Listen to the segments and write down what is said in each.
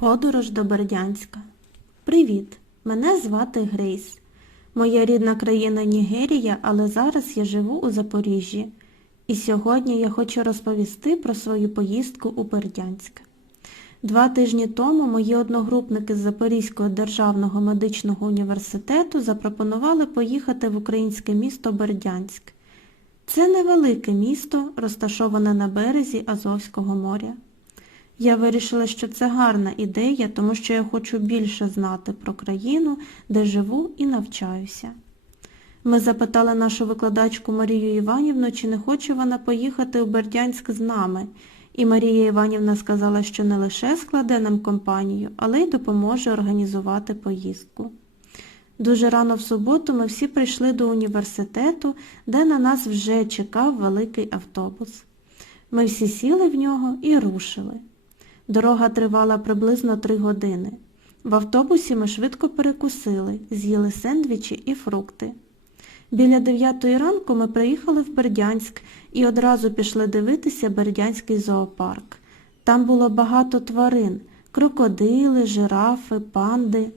Подорож до Бердянська. Привіт! Мене звати Грейс. Моя рідна країна Нігерія, але зараз я живу у Запоріжжі. І сьогодні я хочу розповісти про свою поїздку у Бердянськ. Два тижні тому мої одногрупники з Запорізького державного медичного університету запропонували поїхати в українське місто Бердянськ. Це невелике місто, розташоване на березі Азовського моря. Я вирішила, що це гарна ідея, тому що я хочу більше знати про країну, де живу і навчаюся. Ми запитали нашу викладачку Марію Іванівну, чи не хоче вона поїхати у Бердянськ з нами, і Марія Іванівна сказала, що не лише складе нам компанію, але й допоможе організувати поїздку. Дуже рано в суботу ми всі прийшли до університету, де на нас вже чекав великий автобус. Ми всі сіли в нього і рушили. Дорога тривала приблизно три години. В автобусі ми швидко перекусили, з'їли сендвічі і фрукти. Біля дев'ятої ранку ми приїхали в Бердянськ і одразу пішли дивитися Бердянський зоопарк. Там було багато тварин крокодили, жирафи, панди.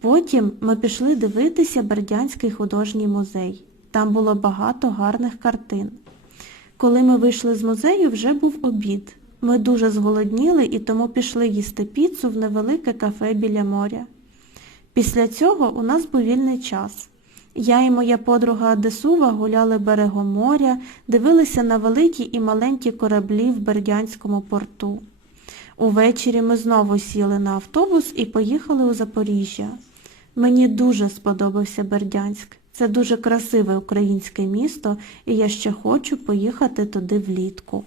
Потім ми пішли дивитися Бердянський художній музей. Там було багато гарних картин. Коли ми вийшли з музею, вже був обід. Ми дуже зголодніли і тому пішли їсти піцу в невелике кафе біля моря. Після цього у нас був вільний час. Я і моя подруга Адесува гуляли берегом моря, дивилися на великі і маленькі кораблі в Бердянському порту. Увечері ми знову сіли на автобус і поїхали у Запоріжжя. Мені дуже сподобався Бердянськ. Це дуже красиве українське місто, і я ще хочу поїхати туди влітку.